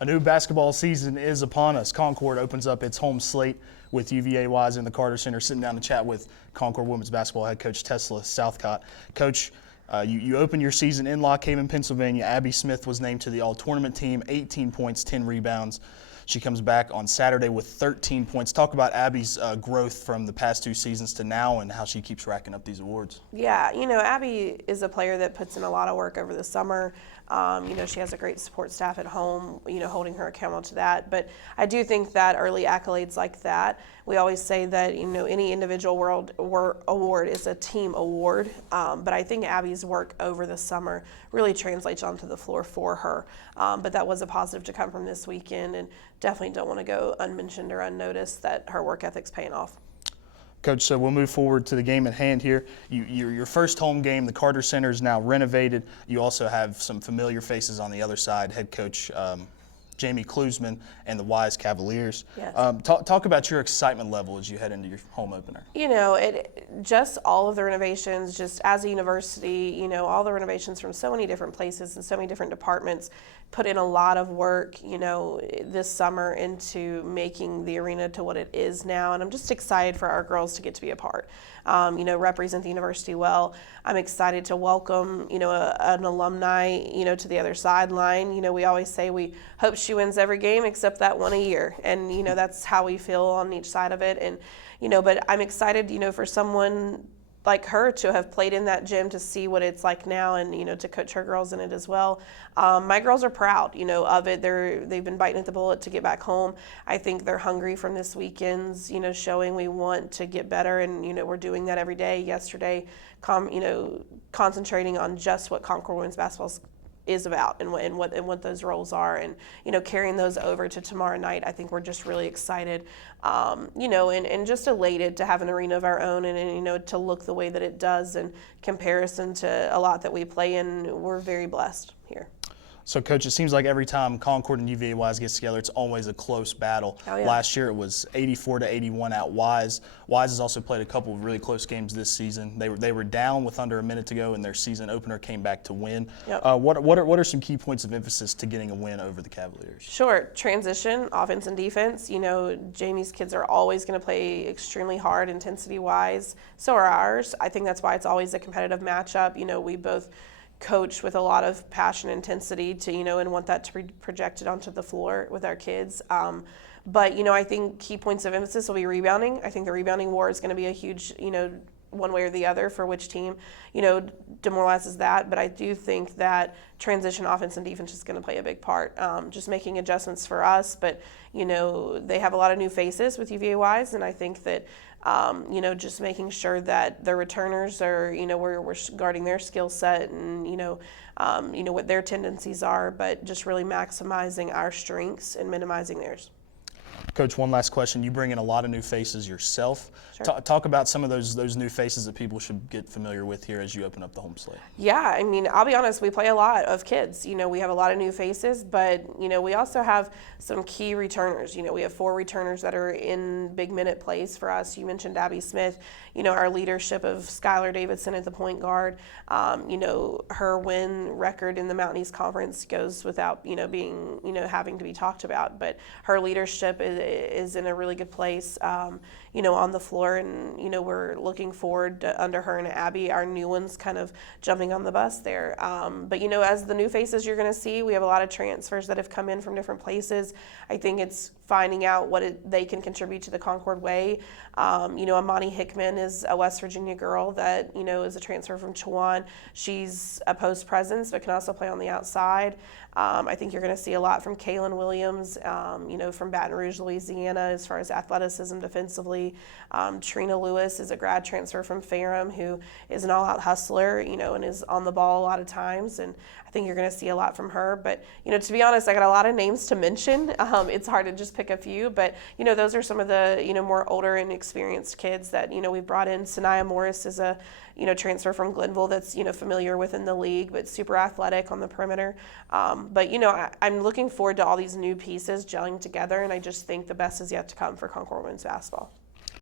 A new basketball season is upon us. Concord opens up its home slate with UVa Wise in the Carter Center, sitting down to chat with Concord women's basketball head coach Tesla Southcott. Coach, you opened your season in Lock Haven, Pennsylvania. Abby Smith was named to the all-tournament team, 18 points, 10 rebounds. She comes back on Saturday with 13 points. Talk about Abby's growth from the past two seasons to now and how she keeps racking up these awards. Yeah, Abby is a player that puts in a lot of work over the summer. She has a great support staff at home, holding her accountable to that. But I do think that early accolades like that, we always say that, any individual award is a team award. But I think Abby's work over the summer really translates onto the floor for her. But that was a positive to come from this weekend, and definitely don't want to go unmentioned or unnoticed that her work ethic's paying off. Coach, so we'll move forward to the game at hand here. Your first home game, the Carter Center is now renovated. You also have some familiar faces on the other side, head coach Jamie Klusman and the Wise Cavaliers. Yes. Talk about your excitement level as you head into your home opener. Just all of the renovations, just as a university, all the renovations from so many different places and so many different departments put in a lot of work, this summer into making the arena to what it is now. And I'm just excited for our girls to get to be a part, represent the university well. I'm excited to welcome, an alumni, to the other sideline. We always say we hope she wins every game except that one a year. And, that's how we feel on each side of it. And, but I'm excited, for someone like her to have played in that gym, to see what it's like now, and to coach her girls in it as well. My girls are proud of it. They've been biting at the bullet to get back home. I think they're hungry from this weekend's showing we want to get better, and we're doing that every day. Yesterday, concentrating on just what Concord women's basketball is about and what those roles are, and carrying those over to tomorrow night. I think we're just really excited, and just elated to have an arena of our own, and to look the way that it does in comparison to a lot that we play in. We're very blessed here. So, Coach, it seems like every time Concord and UVA Wise gets together, it's always a close battle. Oh, yeah. Last year, it was 84-81 at Wise. Wise has also played a couple of really close games this season. They were down with under a minute to go, and their season opener came back to win. Yep. What are some key points of emphasis to getting a win over the Cavaliers? Sure. Transition, offense and defense. Jamie's kids are always going to play extremely hard, intensity-wise. So are ours. I think that's why it's always a competitive matchup. We both coach with a lot of passion and intensity to, and want that to be projected onto the floor with our kids. But, I think key points of emphasis will be rebounding. I think the rebounding war is going to be a huge, one way or the other for which team, demoralizes that. But I do think that transition offense and defense is going to play a big part. Just making adjustments for us. But, they have a lot of new faces with UVA Wise, and I think that just making sure that the returners are, we're guarding their skill set and, what their tendencies are, but just really maximizing our strengths and minimizing theirs. Coach, one last question. You bring in a lot of new faces yourself. Sure. Talk about some of those new faces that people should get familiar with here as you open up the home slate. Yeah, I'll be honest, we play a lot of kids. We have a lot of new faces, but, we also have some key returners. We have 4 returners that are in big minute plays for us. You mentioned Abby Smith, our leadership of Skylar Davidson at the point guard. Her win record in the Mountain East Conference goes without, being, having to be talked about, but her leadership is in a really good place, on the floor, and, we're looking forward to, under her and Abby, our new ones kind of jumping on the bus there. But, as the new faces you're going to see, we have a lot of transfers that have come in from different places. I think it's finding out what they can contribute to the Concord way. Amani Hickman is a West Virginia girl that, is a transfer from Chowan. She's a post presence, but can also play on the outside. I think you're going to see a lot from Kaylin Williams, from Baton Rouge, Louisiana, as far as athleticism defensively. Trina Lewis is a grad transfer from Ferrum who is an all-out hustler, and is on the ball a lot of times. And I think you're going to see a lot from her. But, to be honest, I got a lot of names to mention. It's hard to just pick a few. But, those are some of the, more older and experienced kids that, we brought in. Sanaya Morris is a, transfer from Glenville that's, familiar within the league, but super athletic on the perimeter. But, I'm looking forward to all these new pieces gelling together, and I just think the best is yet to come for Concord women's basketball.